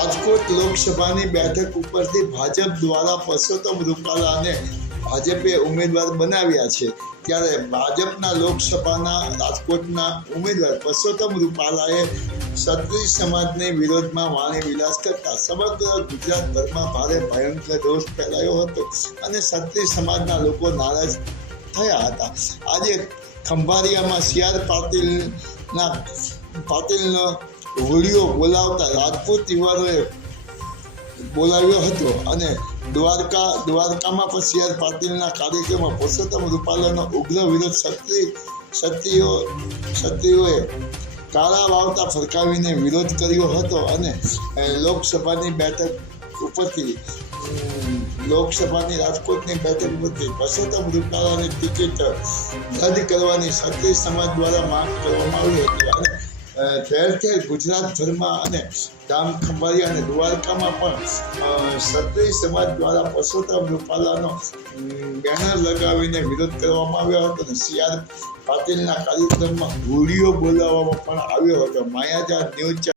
રાજકોટ લોકસભાની બેઠક ઉપરથી ભાજપ દ્વારા પરસોત્તમ રૂપાલાને ભાજપે ઉમેદવાર બનાવ્યા છે। ત્યારે ભાજપના લોકસભાના રાજકોટના ઉમેદવાર પરસોત્તમ રૂપાલાએ ક્ષત્રિય સમાજની વિરોધમાં વાણી વિલાસ કરતા સમગ્ર ગુજરાતભરમાં ભારે ભયંકર રોષ ફેલાયો હતો અને ક્ષત્રિય સમાજના લોકો નારાજ થયા હતા। આજે ખંભાળિયામાં CR પાટીલનો હોળીઓ બોલાવતા રાજપૂત યુવાનોએ બોલાવ્યો હતો અને દ્વારકામાં પણ CR પાટીલના કાર્યક્રમમાં પરસોત્તમ રૂપાલાનો ઉગ્ર વિરોધ ક્ષત્રિયોએ કાળા વાવટા ફરકાવીને વિરોધ કર્યો હતો અને લોકસભાની બેઠક ઉપરથી રાજકોટની બેઠક ઉપરથી પરસોત્તમ રૂપાલાની ટિકિટ રદ કરવાની ક્ષત્રિય સમાજ દ્વારા માંગ કરવામાં આવી હતી અને ઠેર ઠેર ગુજરાતભરમાં અને ખંભાળિયા અને દ્વારકામાં પણ ક્ષત્રિય સમાજ દ્વારા પરસોત્તમ રૂપાલાનો બેનર લગાવીને વિરોધ કરવામાં આવ્યો હતો અને CR પાટીલના કાર્યક્રમમાં હોળીઓ બોલાવવામાં પણ આવ્યો હતો। માયાજાળ ન્યૂઝ